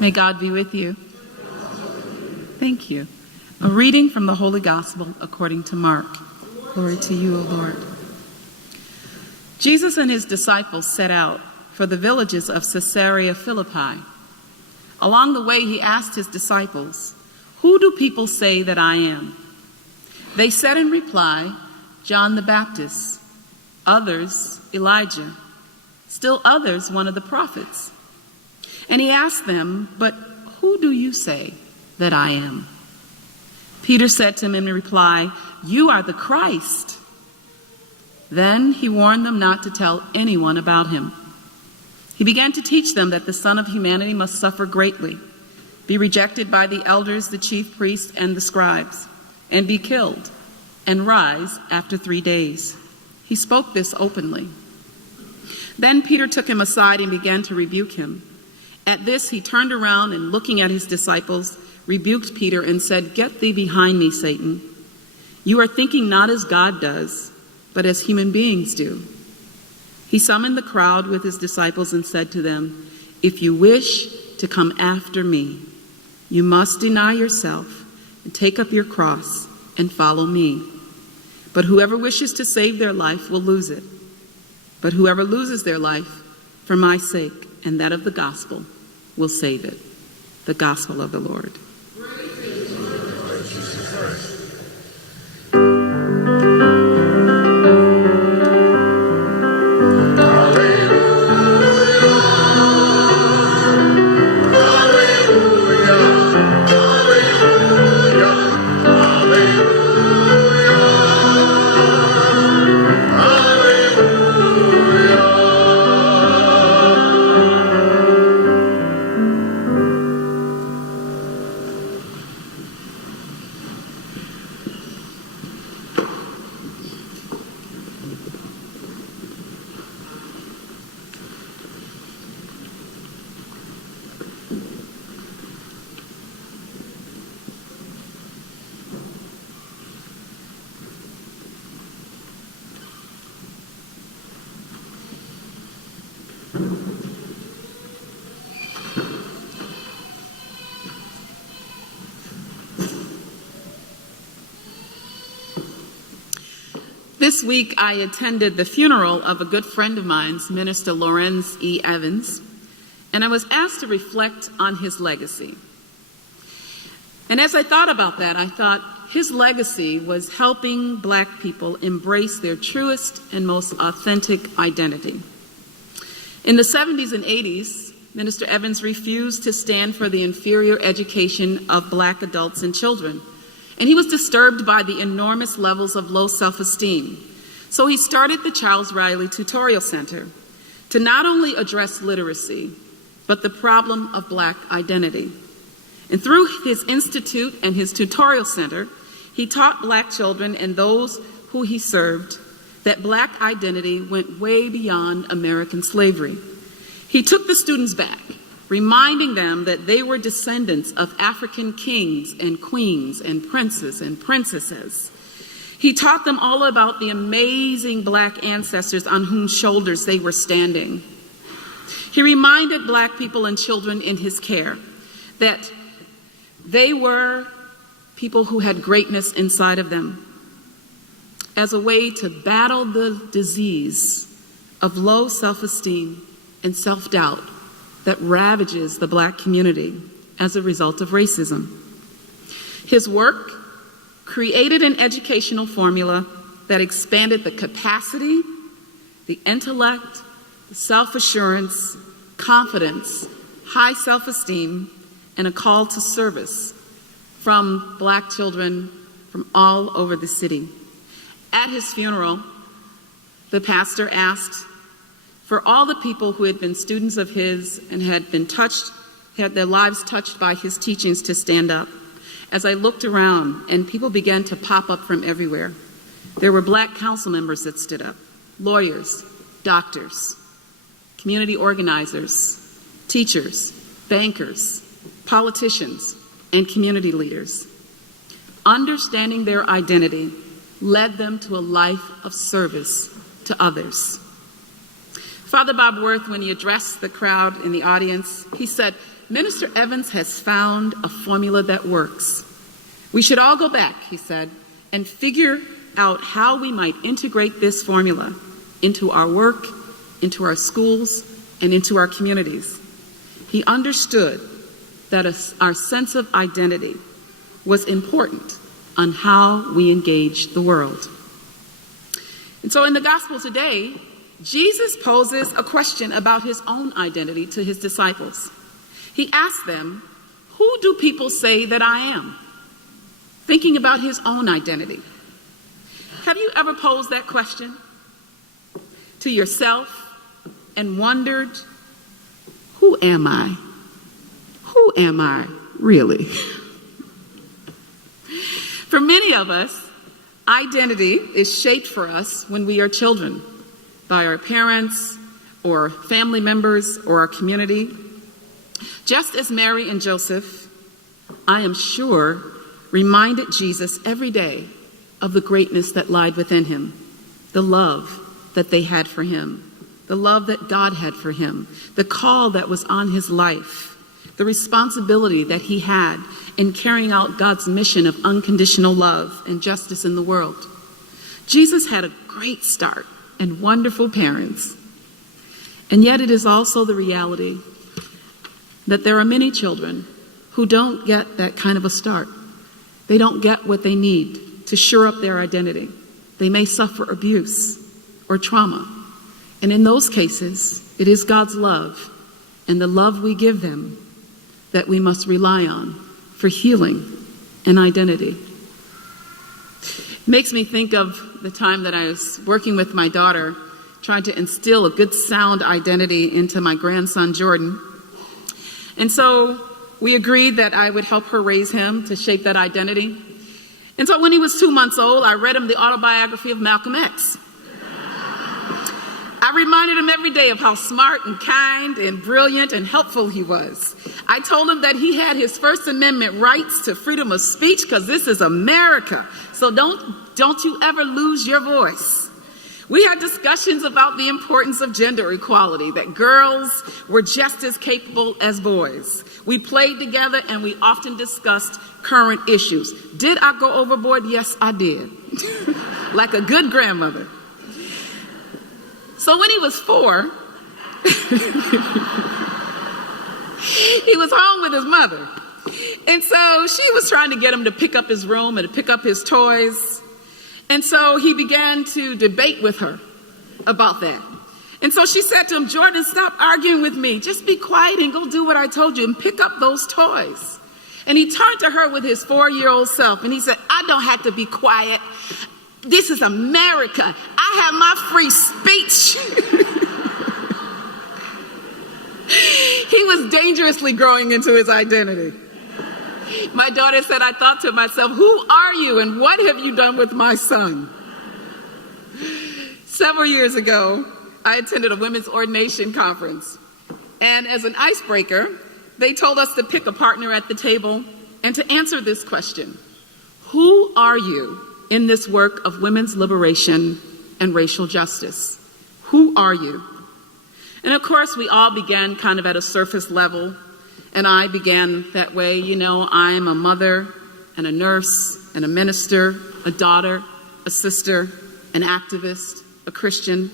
May God be with you. Thank you. A reading from the Holy Gospel according to Mark. Glory to you, O Lord. Jesus and his disciples set out for the villages of Caesarea Philippi. Along the way, he asked his disciples, "Who do people say that I am?" They said in reply, "John the Baptist, others Elijah, still others one of the prophets." And he asked them, "But who do you say that I am?" Peter said to him in reply, "You are the Christ." Then he warned them not to tell anyone about him. He began to teach them that the Son of Humanity must suffer greatly, be rejected by the elders, the chief priests, and the scribes, and be killed, and rise after 3 days. He spoke this openly. Then Peter took him aside and began to rebuke him. At this, he turned around and, looking at his disciples, rebuked Peter and said, "Get thee behind me, Satan. You are thinking not as God does, but as human beings do." He summoned the crowd with his disciples and said to them, "If you wish to come after me, you must deny yourself and take up your cross and follow me. But whoever wishes to save their life will lose it. But whoever loses their life for my sake and that of the gospel will save it." The gospel of the Lord. This week, I attended the funeral of a good friend of mine, Minister Lorenz E. Evans, and I was asked to reflect on his legacy. And as I thought about that, I thought his legacy was helping Black people embrace their truest and most authentic identity. In the 70s and 80s, Minister Evans refused to stand for the inferior education of Black adults and children. And he was disturbed by the enormous levels of low self-esteem. So he started the Charles Riley Tutorial Center to not only address literacy, but the problem of Black identity. And through his institute and his tutorial center, he taught Black children and those who he served that Black identity went way beyond American slavery. He took the students back, reminding them that they were descendants of African kings and queens and princes and princesses. He taught them all about the amazing Black ancestors on whose shoulders they were standing. He reminded Black people and children in his care that they were people who had greatness inside of them. As a way to battle the disease of low self-esteem and self-doubt that ravages the Black community as a result of racism. His work created an educational formula that expanded the capacity, the intellect, self-assurance, confidence, high self-esteem, and a call to service from Black children from all over the city. At his funeral, the pastor asked for all the people who had been students of his and had their lives touched by his teachings to stand up. As I looked around and people began to pop up from everywhere, there were Black council members that stood up, lawyers, doctors, community organizers, teachers, bankers, politicians, and community leaders. Understanding their identity led them to a life of service to others. Father Bob Worth, when he addressed the crowd in the audience, he said, "Minister Evans has found a formula that works. We should all go back," he said, "and figure out how we might integrate this formula into our work, into our schools, and into our communities." He understood that our sense of identity was important on how we engage the world. And so in the gospel today, Jesus poses a question about his own identity to his disciples. He asks them, "Who do people say that I am?" Thinking about his own identity. Have you ever posed that question to yourself and wondered, who am I? Who am I really? For many of us, identity is shaped for us when we are children by our parents or family members or our community. Just as Mary and Joseph, I am sure, reminded Jesus every day of the greatness that lied within him, the love that they had for him, the love that God had for him, the call that was on his life, the responsibility that he had in carrying out God's mission of unconditional love and justice in the world. Jesus had a great start and wonderful parents. And yet it is also the reality that there are many children who don't get that kind of a start. They don't get what they need to shore up their identity. They may suffer abuse or trauma. And in those cases, it is God's love and the love we give them that we must rely on for healing and identity. It makes me think of the time that I was working with my daughter, trying to instill a good sound identity into my grandson, Jordan. And so we agreed that I would help her raise him to shape that identity. And so when he was 2 months old, I read him the autobiography of Malcolm X. I reminded him every day of how smart and kind and brilliant and helpful he was. I told him that he had his First Amendment rights to freedom of speech because this is America. So don't you ever lose your voice. We had discussions about the importance of gender equality, that girls were just as capable as boys. We played together and we often discussed current issues. Did I go overboard? Yes, I did. Like a good grandmother. So when he was 4, he was home with his mother. And so she was trying to get him to pick up his room and to pick up his toys. And so he began to debate with her about that. And so she said to him, "Jordan, stop arguing with me. Just be quiet and go do what I told you and pick up those toys." And he turned to her with his 4-year-old self and he said, "I don't have to be quiet. This is America. I have my free speech." He was dangerously growing into his identity. My daughter said, I thought to myself, who are you and what have you done with my son? Several years ago, I attended a women's ordination conference. And as an icebreaker, they told us to pick a partner at the table and to answer this question: who are you in this work of women's liberation and racial justice? Who are you? And of course, we all began kind of at a surface level. And I began that way. You know, I'm a mother and a nurse and a minister, a daughter, a sister, an activist, a Christian.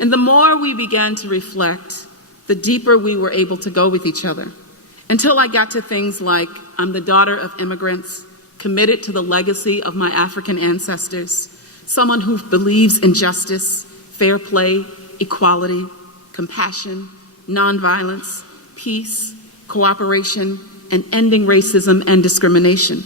And the more we began to reflect, the deeper we were able to go with each other. Until I got to things like, I'm the daughter of immigrants, committed to the legacy of my African ancestors, someone who believes in justice, fair play, equality, compassion, nonviolence, peace, cooperation, and ending racism and discrimination.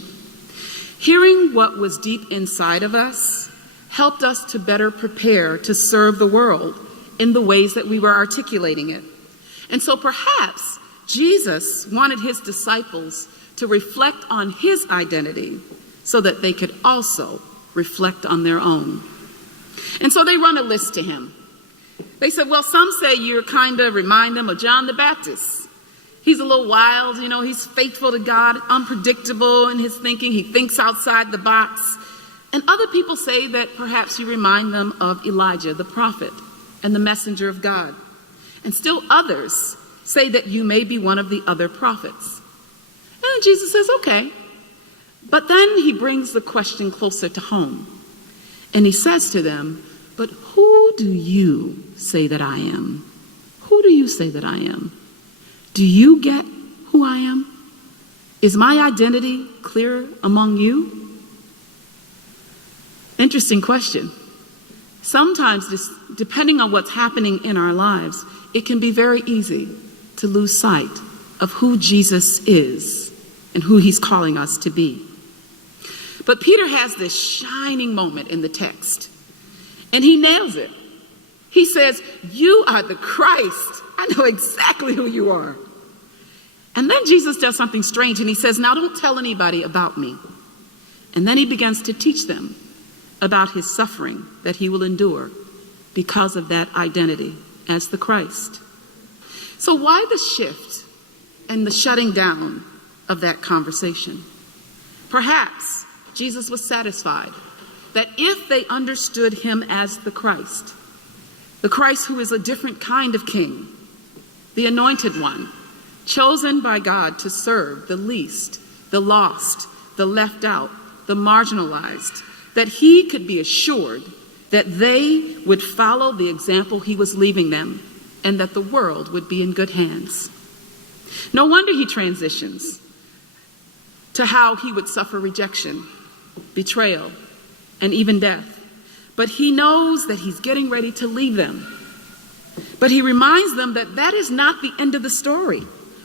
Hearing what was deep inside of us helped us to better prepare to serve the world in the ways that we were articulating it. And so perhaps Jesus wanted his disciples to reflect on his identity so that they could also reflect on their own. And so they run a list to him. They said, well, some say you kind of remind them of John the Baptist. He's a little wild, you know, he's faithful to God, unpredictable in his thinking. He thinks outside the box. And other people say that perhaps you remind them of Elijah, the prophet, and the messenger of God. And still others say that you may be one of the other prophets. And then Jesus says, okay. But then he brings the question closer to home. And he says to them, but who do you say that I am? Who do you say that I am? Do you get who I am? Is my identity clear among you? Interesting question. Sometimes, depending on what's happening in our lives, it can be very easy to lose sight of who Jesus is and who he's calling us to be. But Peter has this shining moment in the text, and he nails it. He says, you are the Christ. I know exactly who you are. And then Jesus does something strange, and he says, now don't tell anybody about me. And then he begins to teach them about his suffering that he will endure because of that identity as the Christ. So why the shift and the shutting down of that conversation? Perhaps Jesus was satisfied that if they understood him as the Christ who is a different kind of king, the anointed one, chosen by God to serve the least, the lost, the left out, the marginalized, that he could be assured that they would follow the example he was leaving them and that the world would be in good hands. No wonder he transitions to how he would suffer rejection, betrayal, and even death. But he knows that he's getting ready to leave them. But he reminds them that that is not the end of the story.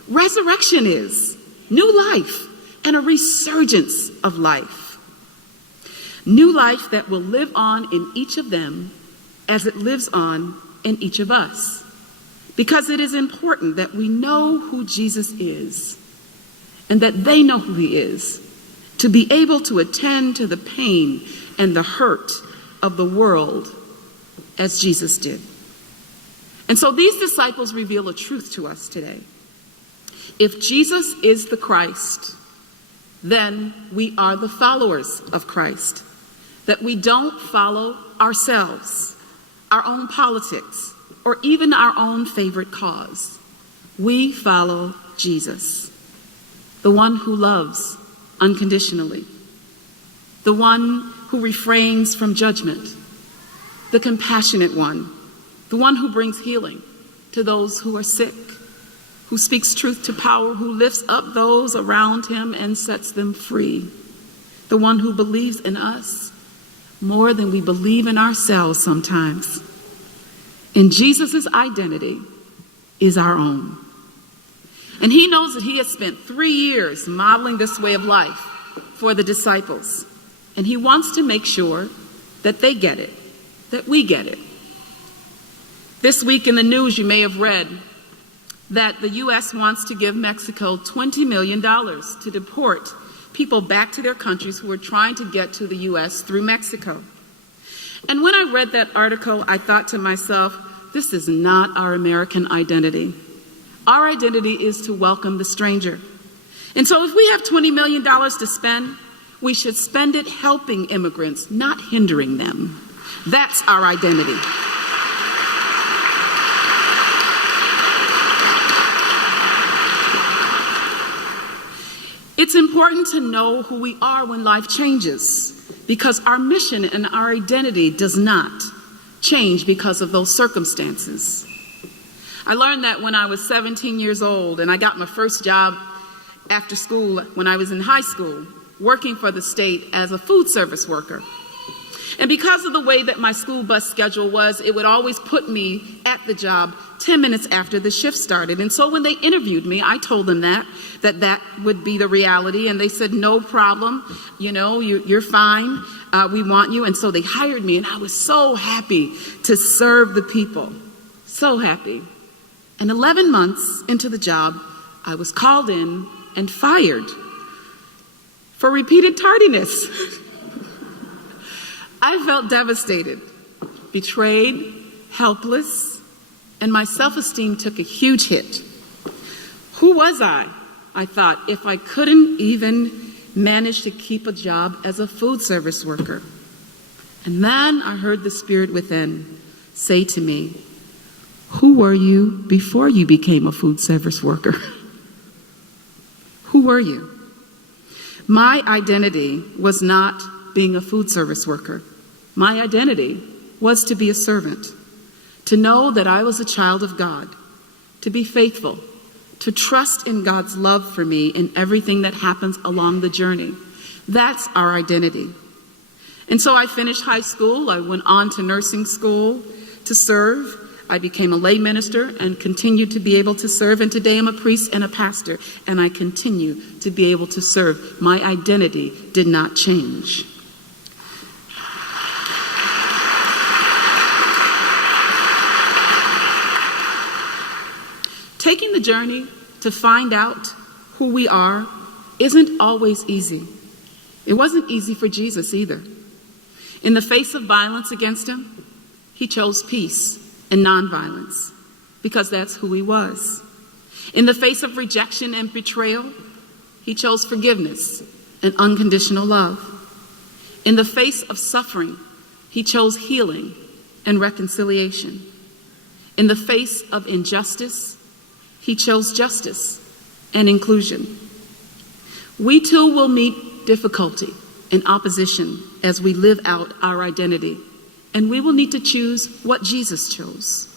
Resurrection is new life and a resurgence of life. New life that will live on in each of them as it lives on in each of us. Because it is important that we know who Jesus is and that they know who he is to be able to attend to the pain and the hurt of the world as Jesus did. And so these disciples reveal a truth to us today. If Jesus is the Christ, then we are the followers of Christ. That we don't follow ourselves, our own politics, or even our own favorite cause. We follow Jesus, the one who loves unconditionally, the one who refrains from judgment, the compassionate one, the one who brings healing to those who are sick, who speaks truth to power, who lifts up those around him and sets them free, the one who believes in us more than we believe in ourselves sometimes. And Jesus' identity is our own. And he knows that he has spent 3 years modeling this way of life for the disciples. And he wants to make sure that they get it, that we get it. This week in the news, you may have read that the U.S. wants to give Mexico $20 million to deport people back to their countries who are trying to get to the U.S. through Mexico. And when I read that article, I thought to myself, this is not our American identity. Our identity is to welcome the stranger. And so if we have $20 million to spend, we should spend it helping immigrants, not hindering them. That's our identity. It's important to know who we are when life changes, because our mission and our identity does not change because of those circumstances. I learned that when I was 17 years old and I got my first job after school when I was in high school, working for the state as a food service worker. And because of the way that my school bus schedule was, it would always put me at the job 10 minutes after the shift started. And so when they interviewed me, I told them that would be the reality. And they said, no problem, you're fine, we want you. And so they hired me, and I was so happy to serve the people, so happy. And 11 months into the job, I was called in and fired for repeated tardiness. I felt devastated, betrayed, helpless, and my self-esteem took a huge hit. Who was I thought, if I couldn't even manage to keep a job as a food service worker? And then I heard the Spirit within say to me, Who were you before you became a food service worker? Who were you? My identity was not being a food service worker. My identity was to be a servant, to know that I was a child of God, to be faithful, to trust in God's love for me in everything that happens along the journey. That's our identity. And so I finished high school. I went on to nursing school to serve. I became a lay minister and continued to be able to serve. And today I'm a priest and a pastor, and I continue to be able to serve. My identity did not change. Taking the journey to find out who we are isn't always easy. It wasn't easy for Jesus either. In the face of violence against him, he chose peace and nonviolence because that's who he was. In the face of rejection and betrayal, he chose forgiveness and unconditional love. In the face of suffering, he chose healing and reconciliation. In the face of injustice, he chose justice and inclusion. We too will meet difficulty and opposition as we live out our identity. And we will need to choose what Jesus chose,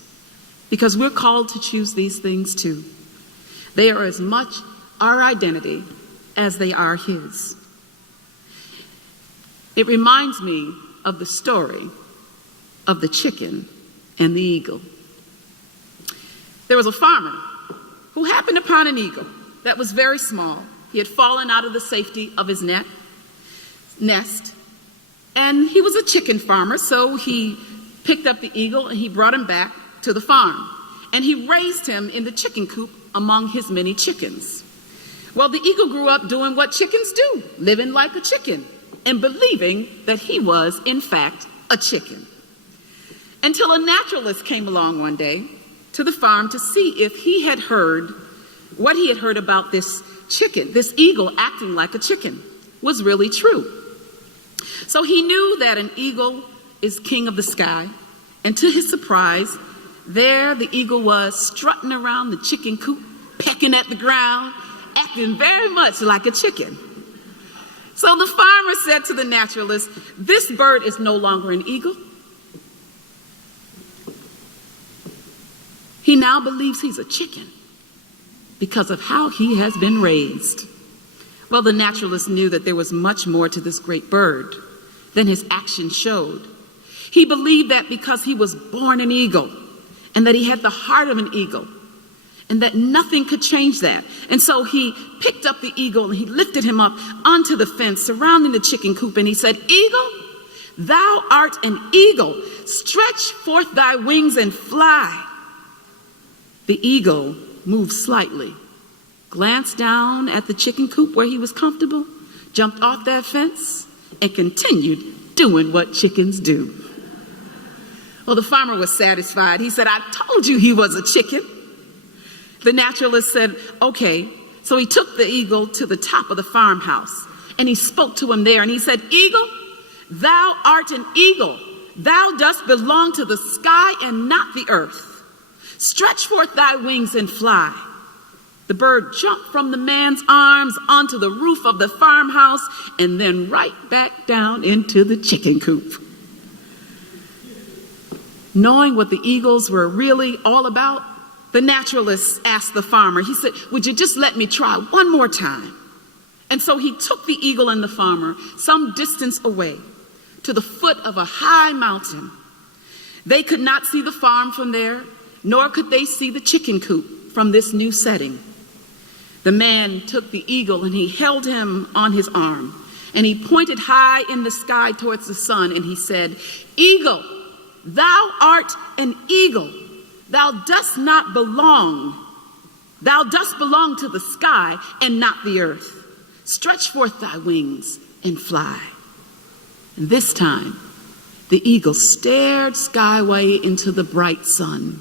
because we're called to choose these things too. They are as much our identity as they are his. It reminds me of the story of the chicken and the eagle. There was a farmer who happened upon an eagle that was very small. He had fallen out of the safety of his nest. And he was a chicken farmer, so he picked up the eagle and he brought him back to the farm. And he raised him in the chicken coop among his many chickens. Well, the eagle grew up doing what chickens do, living like a chicken and believing that he was, in fact, a chicken. Until a naturalist came along one day to the farm to see if he had heard what he had heard about this chicken, this eagle acting like a chicken, was really true. So he knew that an eagle is king of the sky, and to his surprise, there the eagle was strutting around the chicken coop, pecking at the ground, acting very much like a chicken. So the farmer said to the naturalist, "This bird is no longer an eagle. He now believes he's a chicken because of how he has been raised." Well, the naturalist knew that there was much more to this great bird than his actions showed. He believed that because he was born an eagle and that he had the heart of an eagle and that nothing could change that. And so he picked up the eagle and he lifted him up onto the fence surrounding the chicken coop, and he said, "Eagle, thou art an eagle. Stretch forth thy wings and fly." The eagle moved slightly, glanced down at the chicken coop where he was comfortable, jumped off that fence, and continued doing what chickens do. Well, the farmer was satisfied. He said, "I told you he was a chicken." The naturalist said, "Okay." So he took the eagle to the top of the farmhouse and he spoke to him there and he said, "Eagle, thou art an eagle. Thou dost belong to the sky and not the earth. Stretch forth thy wings and fly." The bird jumped from the man's arms onto the roof of the farmhouse and then right back down into the chicken coop. Knowing what the eagles were really all about, the naturalist asked the farmer, he said, "Would you just let me try one more time?" And so he took the eagle and the farmer some distance away to the foot of a high mountain. They could not see the farm from there, nor could they see the chicken coop from this new setting. The man took the eagle and he held him on his arm and he pointed high in the sky towards the sun and he said, "Eagle, thou art an eagle. Thou dost belong to the sky and not the earth. Stretch forth thy wings and fly." And this time, the eagle stared skyway into the bright sun,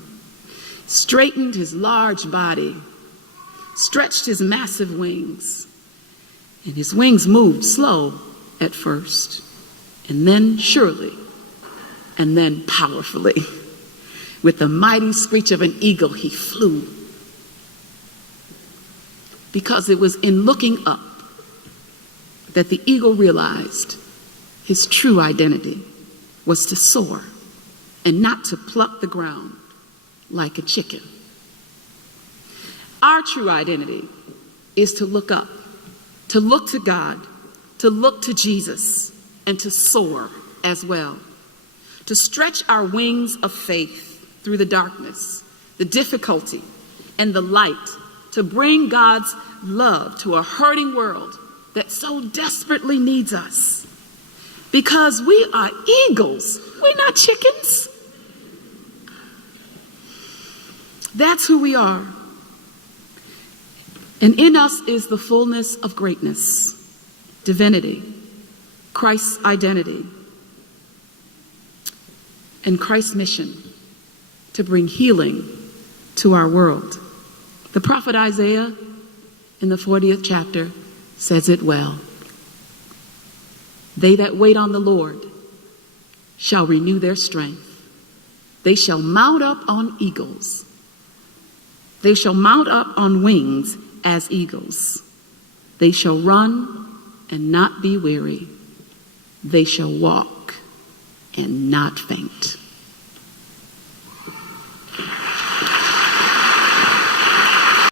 straightened his large body, stretched his massive wings, and his wings moved slow at first, and then surely, and then powerfully. With the mighty screech of an eagle, he flew. Because it was in looking up that the eagle realized his true identity was to soar and not to pluck the ground like a chicken. Our true identity is to look up, to look to God, to look to Jesus, and to soar as well. To stretch our wings of faith through the darkness, the difficulty, and the light, to bring God's love to a hurting world that so desperately needs us. Because we are eagles, we're not chickens. That's who we are. And in us is the fullness of greatness, divinity, Christ's identity, and Christ's mission to bring healing to our world. The prophet Isaiah in the 40th chapter says it well. They that wait on the Lord shall renew their strength. They shall mount up on eagles. They shall mount up on wings as eagles. They shall run and not be weary. They shall walk and not faint.